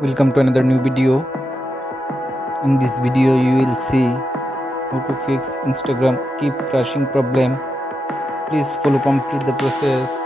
Welcome to another new video. In this video you will see how to fix Instagram keep crashing problem. Please follow complete the process.